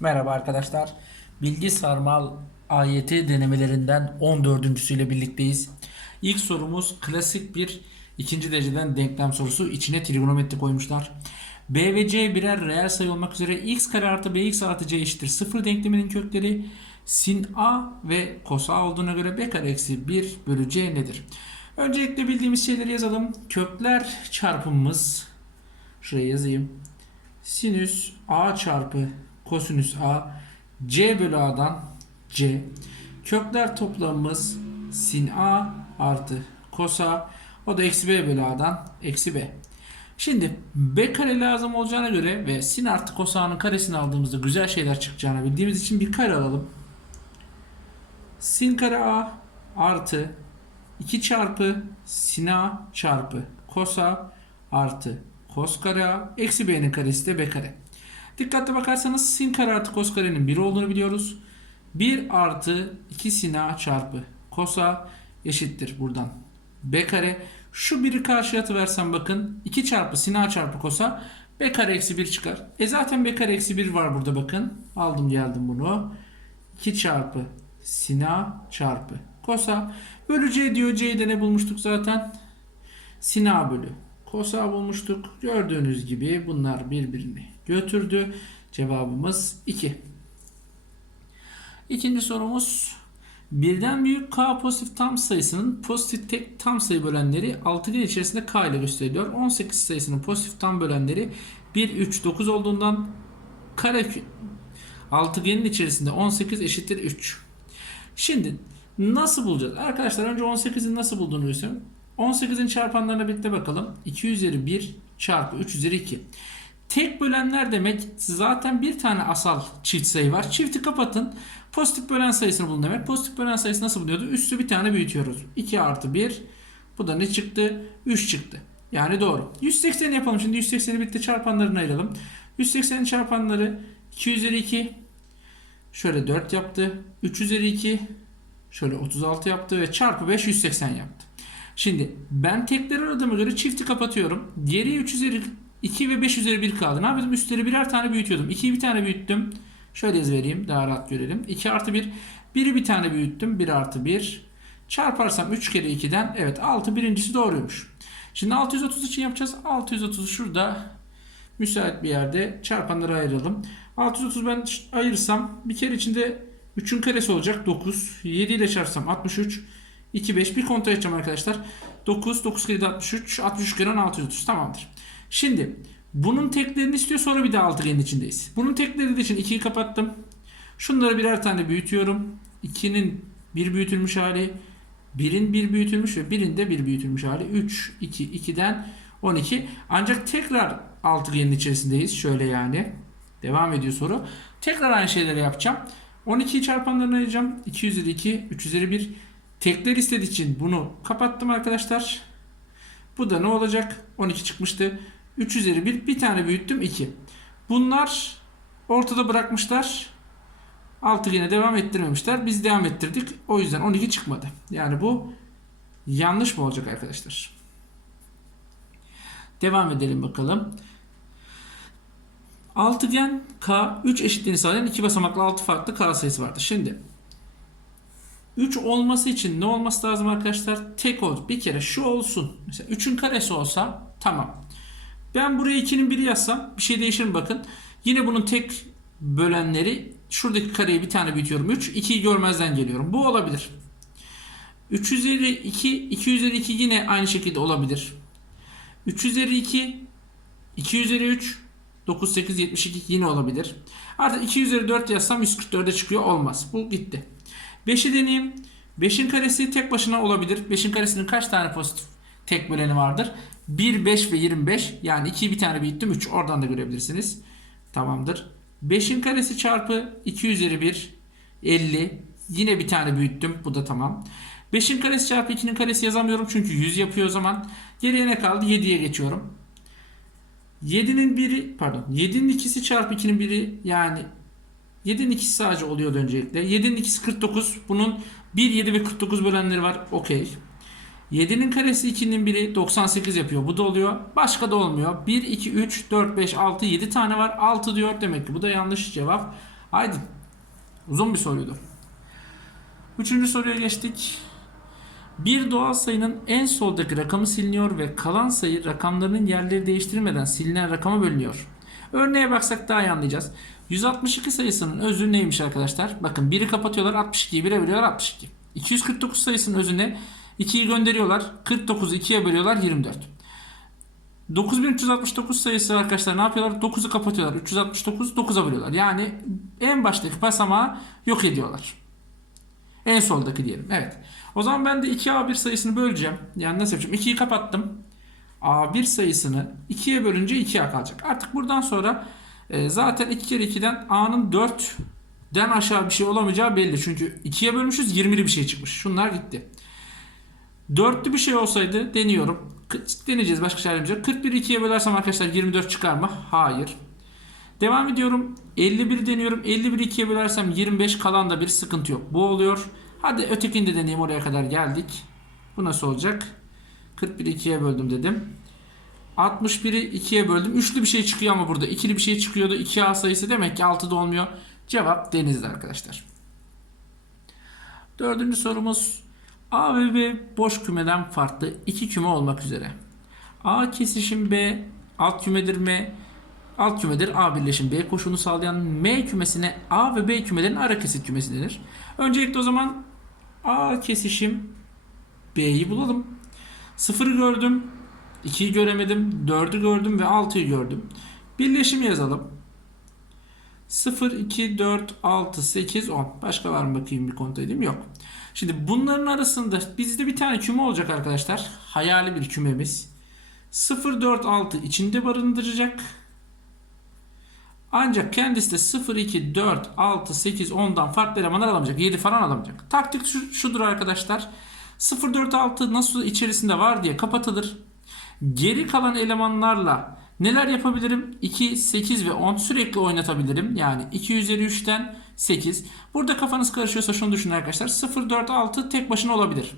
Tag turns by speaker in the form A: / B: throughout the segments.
A: Merhaba arkadaşlar. Bilgi sarmal ayeti denemelerinden 14.süyle birlikteyiz. İlk sorumuz klasik bir ikinci dereceden denklem sorusu. İçine trigonometri koymuşlar. B ve C birer reel sayı olmak üzere x kare artı bx artı c eşittir 0 denkleminin kökleri sin a ve cos a olduğuna göre b kare eksi 1 bölü c nedir? Öncelikle bildiğimiz şeyleri yazalım. Kökler çarpımımız şuraya yazayım sinüs a çarpı kosinüs a c bölü a'dan c kökler toplamımız sin a artı kos a o da eksi b bölü a'dan eksi b. Şimdi b kare lazım olacağına göre ve sin artı kos a'nın karesini aldığımızda güzel şeyler çıkacağını bildiğimiz için bir kare alalım. Sin kare a artı 2 çarpı sin a çarpı kos a artı kos kare a eksi b'nin karesi de b kare. Dikkatli bakarsanız sin kare artı kos karenin 1 olduğunu biliyoruz. 1 artı 2 sin a çarpı kos a eşittir buradan b kare. Şu 1'i karşıya atıversem bakın 2 çarpı sin a çarpı kos a b kare eksi 1 çıkar. E zaten b kare eksi 1 var burada bakın. Aldım geldim bunu. 2 çarpı sin a çarpı kos a bölü c diyor. c'yi de ne bulmuştuk zaten? Sin a bölü kos a bulmuştuk. Gördüğünüz gibi bunlar birbirini götürdü. Cevabımız 2. İkinci sorumuz birden büyük k pozitif tam sayısının pozitif tek tam sayı bölenleri altıgen içerisinde k ile gösteriliyor. 18 sayısının pozitif tam bölenleri 1, 3, 9 olduğundan kare altıgenin içerisinde 18 eşittir 3. Şimdi nasıl bulacağız? Arkadaşlar önce 18'in nasıl bulduğunu göstereyim. 18'in çarpanlarına birlikte bakalım. 2 üzeri 1 çarpı 3 üzeri 2. Tek bölenler demek zaten bir tane asal çift sayı var. Çifti kapatın. Pozitif bölen sayısını bulun demek. Pozitif bölen sayısı nasıl bulunuyordu? Üstü bir tane büyütüyoruz. 2 artı 1. Bu da ne çıktı? 3 çıktı. Yani doğru. 180 yapalım. Şimdi 180'i birlikte çarpanlarını ayıralım. 180'in çarpanları 2 üzeri 2. Şöyle 4 yaptı. 3 üzeri 2. Şöyle 36 yaptı ve çarpı 5 180 yaptı. Şimdi ben tekleri aradığıma göre çifti kapatıyorum. Geriye 3 üzeri 2 ve 5 üzeri 1 kaldı. Ne yapıyordum? Üstleri birer tane büyütüyordum. 2'yi bir tane büyüttüm. Şöyle yaz vereyim daha rahat görelim. 2 artı 1. 1'i bir tane büyüttüm. 1 artı 1. Çarparsam 3 kere 2'den evet 6 birincisi doğruymuş. Şimdi 630 için yapacağız. 630'u şurada müsait bir yerde çarpanları ayıralım. 630 ben ayırsam bir kere içinde 3'ün karesi olacak 9. 7 ile çarpsam 63. 2 5 bir kontrol edeceğim arkadaşlar. 9 9 kere 63 63 kere 630 tamamdır. Şimdi bunun teklerini istiyor sonra bir de altıgenin içindeyiz. Bunun tekleri için 2'yi kapattım. Şunları birer tane büyütüyorum. 2'nin bir büyütülmüş hali, 1'in bir büyütülmüş ve 1'in de bir büyütülmüş hali. 3, 2, 2'den 12. Ancak tekrar altıgenin içerisindeyiz. Şöyle yani. Devam ediyor soru. Tekrar aynı şeyleri yapacağım. 12'yi çarpanlarına ayıracağım. 2 üzeri 2, 3 üzeri 1. Tekler istediği için bunu kapattım arkadaşlar. Bu da ne olacak? 12 çıkmıştı. 3 üzeri 1 bir tane büyüttüm 2. Bunlar ortada bırakmışlar. Altıgene devam ettirmemişler. Biz devam ettirdik. O yüzden 12 çıkmadı. Yani bu yanlış mı olacak arkadaşlar? Devam edelim bakalım. Altıgen K 3 eşitliğini sağlayan iki basamaklı 6 farklı K sayısı vardı. Şimdi 3 olması için ne olması lazım arkadaşlar? Tek ol. Bir kere şu olsun. Mesela 3'ün karesi olsa tamam. Ben buraya 2'nin biri yazsam bir şey değişir mi bakın. Yine bunun tek bölenleri şuradaki kareyi bir tane büyütüyorum 3. 2'yi görmezden geliyorum. Bu olabilir. 3 üzeri 2, 2 üzeri 2 yine aynı şekilde olabilir. 3 üzeri 2, 2 üzeri 3, 9, 8, 72 yine olabilir. Artık 2 üzeri 4 yazsam 144'e çıkıyor. Olmaz. Bu gitti. 5'i deneyeyim. 5'in karesi tek başına olabilir. 5'in karesinin kaç tane pozitif tek böleni vardır? 1, 5 ve 25. Yani 2'yi bir tane büyüttüm. 3. Oradan da görebilirsiniz. Tamamdır. 5'in karesi çarpı 2 üzeri 1. 50. Yine bir tane büyüttüm. Bu da tamam. 5'in karesi çarpı 2'nin karesi yazamıyorum. Çünkü 100 yapıyor o zaman. Geriye ne kaldı? 7'ye geçiyorum. 7'nin biri pardon 7'nin ikisi çarpı 2'nin biri yani 7'nin ikisi sadece oluyordu öncelikle. 7'nin ikisi 49. Bunun 1, 7 ve 49 bölenleri var. Okey. 7'nin karesi 2'nin biri 98 yapıyor. Bu da oluyor. Başka da olmuyor. 1, 2, 3, 4, 5, 6, 7 tane var. 6 diyor. Demek ki bu da yanlış cevap. Haydi. Uzun bir soruydu. Üçüncü soruya geçtik. Bir doğal sayının en soldaki rakamı siliniyor ve kalan sayı rakamlarının yerleri değiştirilmeden silinen rakama bölünüyor. Örneğe baksak daha iyi anlayacağız. 162 sayısının özü neymiş arkadaşlar? Bakın 1'i kapatıyorlar 62'yi 1'e bölüyorlar 62. 249 sayısının özüne 2'yi gönderiyorlar 49'u 2'ye bölüyorlar 24. 9369 sayısı arkadaşlar ne yapıyorlar? 9'u kapatıyorlar. 369 9'a bölüyorlar. Yani en baştaki basamağı yok ediyorlar. En soldaki diyelim. Evet. O zaman ben de 2A1 sayısını böleceğim. Yani nasıl yapacağım? 2'yi kapattım. A1 sayısını 2'ye bölünce 2A kalacak. Artık buradan sonra e, zaten 2 kere 2'den A'nın 4'den aşağı bir şey olamayacağı belli. Çünkü 2'ye bölmüşüz 20'li bir şey çıkmış. Şunlar gitti. Dörtlü bir şey olsaydı deniyorum. Deneyeceğiz başka çaremiz yok. 41'i 2'ye bölersem arkadaşlar 24 çıkar mı? Hayır. Devam ediyorum. 51 deniyorum. 51'i 2'ye bölersem 25 kalan da bir sıkıntı yok. Bu oluyor. Hadi ötekini de deneyeyim oraya kadar geldik. Bu nasıl olacak? 41'i 2'ye böldüm dedim. 61'i 2'ye böldüm. Üçlü bir şey çıkıyor ama burada. ikili bir şey çıkıyordu. 2A sayısı demek ki 6'da olmuyor. Cevap denizli arkadaşlar. Dördüncü sorumuz A ve B boş kümeden farklı iki küme olmak üzere. A kesişim B alt kümedir M alt kümedir A birleşim B koşulunu sağlayan M kümesine A ve B kümelerin ara kesit kümesi denir. Öncelikle o zaman A kesişim B'yi bulalım. 0'ı gördüm. 2'yi göremedim. 4'ü gördüm ve 6'yı gördüm. Birleşimi yazalım. 0, 2, 4, 6, 8, 10. Başka var mı bakayım bir kontrol edeyim. Yok. Şimdi bunların arasında bizde bir tane küme olacak arkadaşlar. Hayali bir kümemiz. 0, 4, 6 içinde barındıracak. Ancak kendisi de 0, 2, 4, 6, 8, 10'dan farklı elemanlar alamayacak. 7 falan alamayacak. Taktik şu, şudur arkadaşlar. 0, 4, 6 nasıl içerisinde var diye kapatılır. Geri kalan elemanlarla neler yapabilirim? 2, 8 ve 10 sürekli oynatabilirim. Yani 2 üzeri 3'ten 8. Burada kafanız karışıyorsa şunu düşünün arkadaşlar. 0, 4, 6 tek başına olabilir.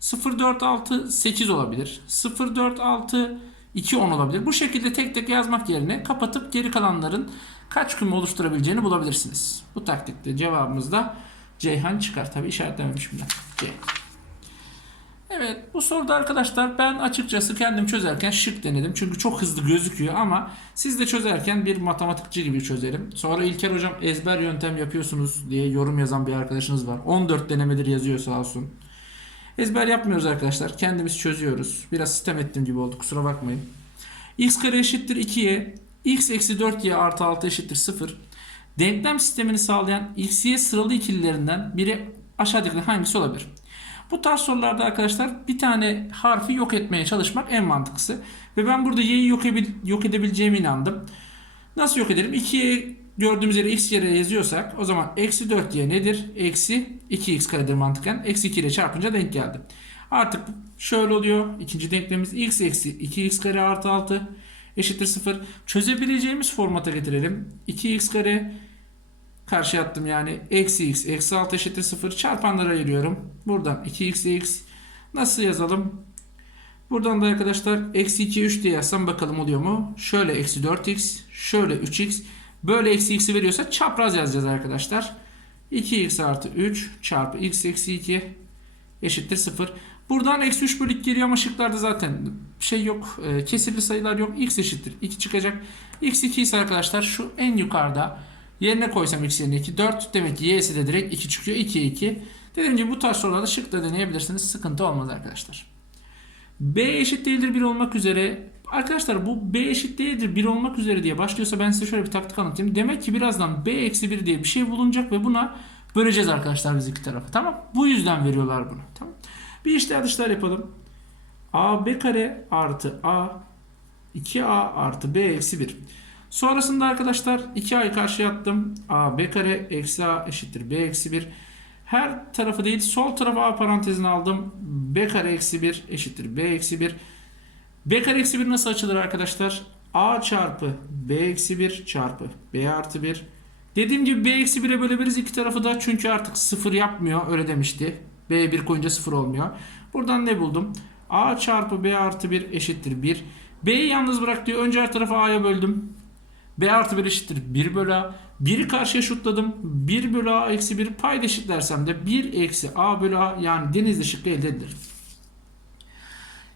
A: 0, 4, 6, 8 olabilir. 0, 4, 6, 2, 10 olabilir. Bu şekilde tek tek yazmak yerine kapatıp geri kalanların kaç küme oluşturabileceğini bulabilirsiniz. Bu taktikte cevabımız da Ceyhan çıkar. Tabi işaretlememişim ben. C. Evet bu soruda arkadaşlar ben açıkçası kendim çözerken şık denedim. Çünkü çok hızlı gözüküyor ama siz de çözerken bir matematikçi gibi çözerim. Sonra İlker hocam ezber yöntem yapıyorsunuz diye yorum yazan bir arkadaşınız var. 14 denemedir yazıyor sağ olsun. Ezber yapmıyoruz arkadaşlar. Kendimiz çözüyoruz. Biraz sistem ettiğim gibi oldu kusura bakmayın. x kare eşittir 2y. x eksi 4y artı 6 eşittir 0. Denklem sistemini sağlayan x sıralı ikililerinden biri aşağıdaki hangisi olabilir? Bu tarz sorularda arkadaşlar bir tane harfi yok etmeye çalışmak en mantıklısı. Ve ben burada y'yi yok, yok edebileceğime inandım. Nasıl yok edelim? 2'yi gördüğümüz yere x yere yazıyorsak o zaman eksi 4y nedir? Eksi 2x karedir mantıken. Eksi 2 ile çarpınca denk geldi. Artık şöyle oluyor. İkinci denklemimiz x eksi 2x kare artı 6 eşittir 0. Çözebileceğimiz formata getirelim. 2x kare Karşı attım yani. Eksi x eksi 6 eşittir 0. Çarpanlara ayırıyorum. Buradan 2x x nasıl yazalım? Buradan da arkadaşlar eksi 2 3 diye yazsam bakalım oluyor mu? Şöyle eksi 4x şöyle 3x böyle eksi x'i veriyorsa çapraz yazacağız arkadaşlar. 2x artı 3 çarpı x eksi 2 eşittir 0. Buradan eksi 3 bölü 2 geliyor ama şıklarda zaten şey yok. E, kesirli sayılar yok. x eşittir 2 çıkacak. x 2 ise arkadaşlar şu en yukarıda Yerine koysam x yerine 2 4. Demek ki y'si de direkt 2 çıkıyor. 2 2. Dediğim gibi bu tarz sorularda şık da deneyebilirsiniz. Sıkıntı olmaz arkadaşlar. B eşit değildir 1 olmak üzere. Arkadaşlar bu B eşit değildir 1 olmak üzere diye başlıyorsa ben size şöyle bir taktik anlatayım. Demek ki birazdan B eksi 1 diye bir şey bulunacak ve buna böleceğiz arkadaşlar biz iki tarafı. Tamam. Bu yüzden veriyorlar bunu. Tamam. Bir işler dışlar yapalım. A B kare artı A 2A artı B eksi 1. Sonrasında arkadaşlar 2a'yı karşıya attım. a b kare eksi a eşittir b eksi 1. Her tarafı değil sol tarafı a parantezine aldım. b kare eksi 1 eşittir b eksi 1. b kare eksi 1 nasıl açılır arkadaşlar? a çarpı b eksi 1 çarpı b artı 1. Dediğim gibi b eksi 1'e bölebiliriz iki tarafı da çünkü artık 0 yapmıyor öyle demişti. b 1 koyunca 0 olmuyor. Buradan ne buldum? a çarpı b artı 1 eşittir 1. b'yi yalnız bırak diyor. Önce her tarafı a'ya böldüm. B artı 1 eşittir 1 bölü A. 1'i karşıya şutladım. 1 bölü a eksi 1 payda eşitlersem de 1 eksi a bölü a yani denizli şıkkı elde edilir.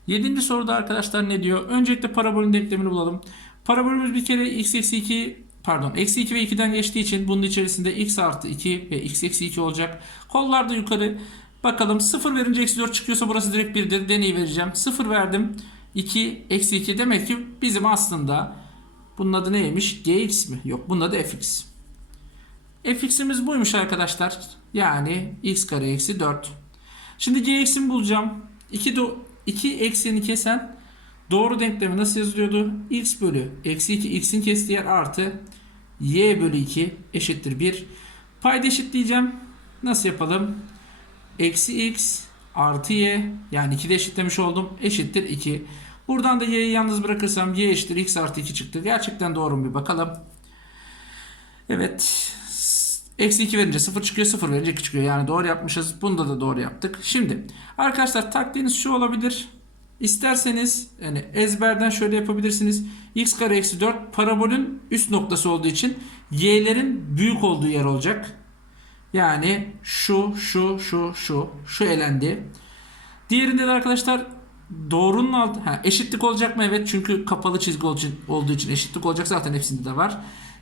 A: Yedinci soruda arkadaşlar ne diyor? Öncelikle parabolün denklemini bulalım. Parabolümüz bir kere x eksi 2 pardon eksi 2 ve 2'den geçtiği için bunun içerisinde x artı 2 ve x eksi 2 olacak. Kollarda yukarı bakalım 0 verince eksi 4 çıkıyorsa burası direkt 1'dir. Deney vereceğim. 0 verdim. 2 eksi 2 demek ki bizim aslında bunun adı neymiş? gx mi? Yok bunun adı fx. fx'imiz buymuş arkadaşlar. Yani x kare eksi 4. Şimdi gx'imi bulacağım. 2, do 2 ekseni kesen doğru denklemi nasıl yazılıyordu? x bölü eksi 2 x'in kestiği yer artı y bölü 2 eşittir 1. Payda eşitleyeceğim. Nasıl yapalım? Eksi x artı y yani 2'de eşitlemiş oldum eşittir 2. Buradan da y'yi yalnız bırakırsam y eşittir x artı 2 çıktı. Gerçekten doğru mu bir bakalım. Evet. Eksi 2 verince 0 çıkıyor 0 verince 2 çıkıyor. Yani doğru yapmışız. Bunda da doğru yaptık. Şimdi arkadaşlar taktiğiniz şu olabilir. İsterseniz yani ezberden şöyle yapabilirsiniz. x kare eksi 4 parabolün üst noktası olduğu için y'lerin büyük olduğu yer olacak. Yani şu, şu, şu, şu, şu elendi. Diğerinde de arkadaşlar doğrunun altı ha, eşitlik olacak mı? Evet çünkü kapalı çizgi olduğu için eşitlik olacak zaten hepsinde de var.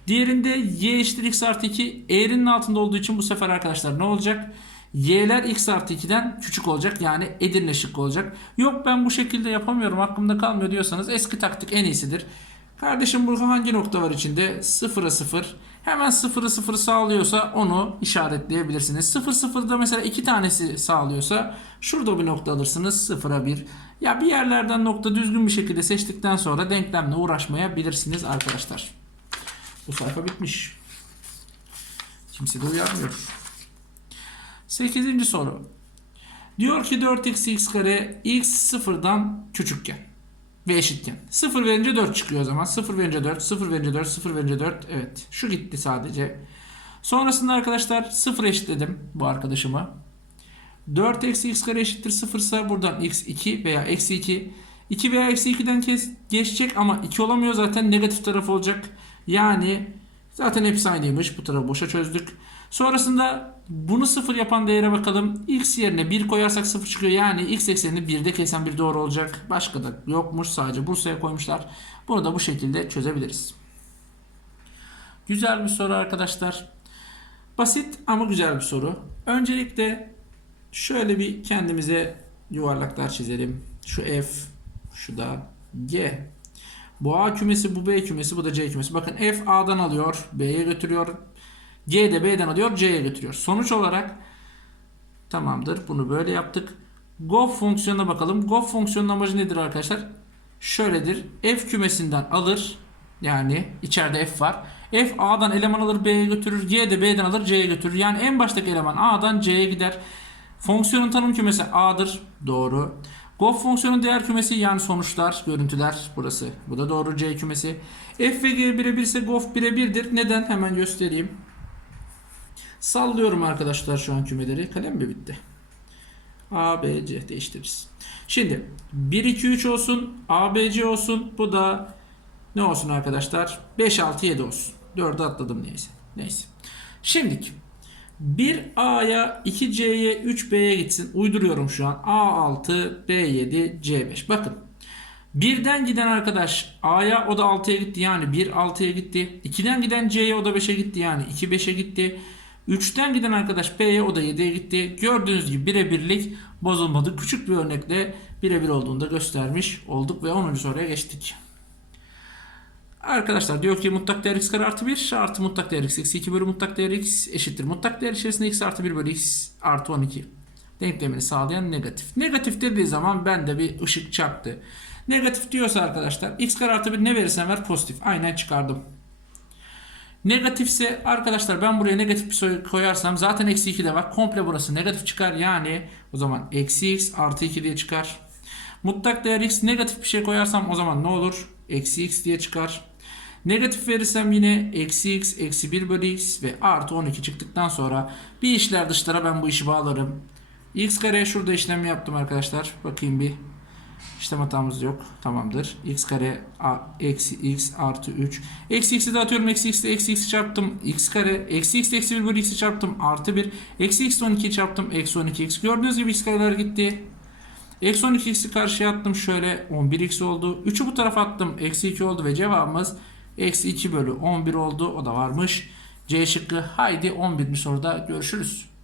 A: Diğerinde y eşittir x artı 2 eğrinin altında olduğu için bu sefer arkadaşlar ne olacak? Y'ler x artı 2'den küçük olacak yani Edirne şıkkı olacak. Yok ben bu şekilde yapamıyorum aklımda kalmıyor diyorsanız eski taktik en iyisidir. Kardeşim burada hangi nokta var içinde? 0'a 0. Hemen 0'ı 0 sağlıyorsa onu işaretleyebilirsiniz. 0 0'da mesela iki tanesi sağlıyorsa şurada bir nokta alırsınız 0'a 1. Ya bir yerlerden nokta düzgün bir şekilde seçtikten sonra denklemle uğraşmayabilirsiniz arkadaşlar. Bu sayfa bitmiş. Kimse de uyarmıyor. 8. soru. Diyor ki 4x x kare x sıfırdan küçükken ve eşitken. 0 verince 4 çıkıyor o zaman. 0 verince 4, 0 verince 4, 0 verince 4. Evet. Şu gitti sadece. Sonrasında arkadaşlar 0 eşitledim bu arkadaşıma. 4 eksi x kare eşittir 0 ise buradan x 2 veya eksi 2. 2 veya eksi 2'den kes, geçecek ama 2 olamıyor zaten negatif taraf olacak. Yani zaten hepsi aynıymış. Bu tarafı boşa çözdük. Sonrasında bunu 0 yapan değere bakalım. X yerine 1 koyarsak 0 çıkıyor. Yani x eksenini 1'de kesen bir doğru olacak. Başka da yokmuş. Sadece Bursa'ya koymuşlar. Bunu da bu şekilde çözebiliriz. Güzel bir soru arkadaşlar. Basit ama güzel bir soru. Öncelikle şöyle bir kendimize yuvarlaklar çizelim. Şu F, şu da G. Bu A kümesi, bu B kümesi, bu da C kümesi. Bakın F A'dan alıyor, B'ye götürüyor. G de B'den alıyor, C'ye götürüyor. Sonuç olarak tamamdır. Bunu böyle yaptık. Gof fonksiyonuna bakalım. Gof fonksiyonun amacı nedir arkadaşlar? Şöyledir. F kümesinden alır. Yani içeride F var. F A'dan eleman alır B'ye götürür. G de B'den alır C'ye götürür. Yani en baştaki eleman A'dan C'ye gider. Fonksiyonun tanım kümesi A'dır. Doğru. Gof fonksiyonun değer kümesi yani sonuçlar, görüntüler burası. Bu da doğru C kümesi. F ve G birebir ise Gof birebirdir. Neden? Hemen göstereyim. Sallıyorum arkadaşlar şu an kümeleri. Kalem mi bitti? A, B, C değiştiririz. Şimdi 1, 2, 3 olsun. A, B, C olsun. Bu da ne olsun arkadaşlar? 5, 6, 7 olsun. 4'ü atladım neyse. Neyse. Şimdiki 1A'ya 2C'ye 3B'ye gitsin. Uyduruyorum şu an. A6, B7, C5. Bakın. Birden giden arkadaş A'ya o da 6'ya gitti yani 1 6'ya gitti. 2'den giden C'ye o da 5'e gitti yani 2 5'e gitti. 3'ten giden arkadaş B'ye o da 7'ye gitti. Gördüğünüz gibi birebirlik bozulmadı. Küçük bir örnekle birebir olduğunu da göstermiş olduk ve 10. soruya geçtik. Arkadaşlar diyor ki mutlak değer x kare artı 1 artı mutlak değer x eksi 2 bölü mutlak değer x eşittir. Mutlak değer içerisinde x artı 1 bölü x artı 12. Denklemini sağlayan negatif. Negatif dediği zaman bende bir ışık çarptı. Negatif diyorsa arkadaşlar x kare artı 1 ne verirsen ver pozitif. Aynen çıkardım. Negatifse arkadaşlar ben buraya negatif bir sayı koyarsam zaten eksi 2 de var. Komple burası negatif çıkar. Yani o zaman eksi x artı 2 diye çıkar. Mutlak değer x negatif bir şey koyarsam o zaman ne olur? Eksi x diye çıkar. Negatif verirsem yine eksi x eksi 1 bölü x ve artı 12 çıktıktan sonra bir işler dışlara ben bu işi bağlarım. x kareye şurada işlem yaptım arkadaşlar. Bakayım bir. İşlem hatamız yok. Tamamdır. x kare a, eksi x artı 3. Eksi x'i de atıyorum. Eksi x'de eksi x'i çarptım. x kare. Eksi x'de eksi 1 bölü x'i çarptım. Artı 1. Eksi x'de 12'yi çarptım. Eksi 12x. Gördüğünüz gibi x kareler gitti. Eksi 12x'i karşıya attım. Şöyle 11x oldu. 3'ü bu tarafa attım. Eksi 2 oldu ve cevabımız eksi 2 bölü 11 oldu. O da varmış. C şıkkı. Haydi 11. soruda görüşürüz.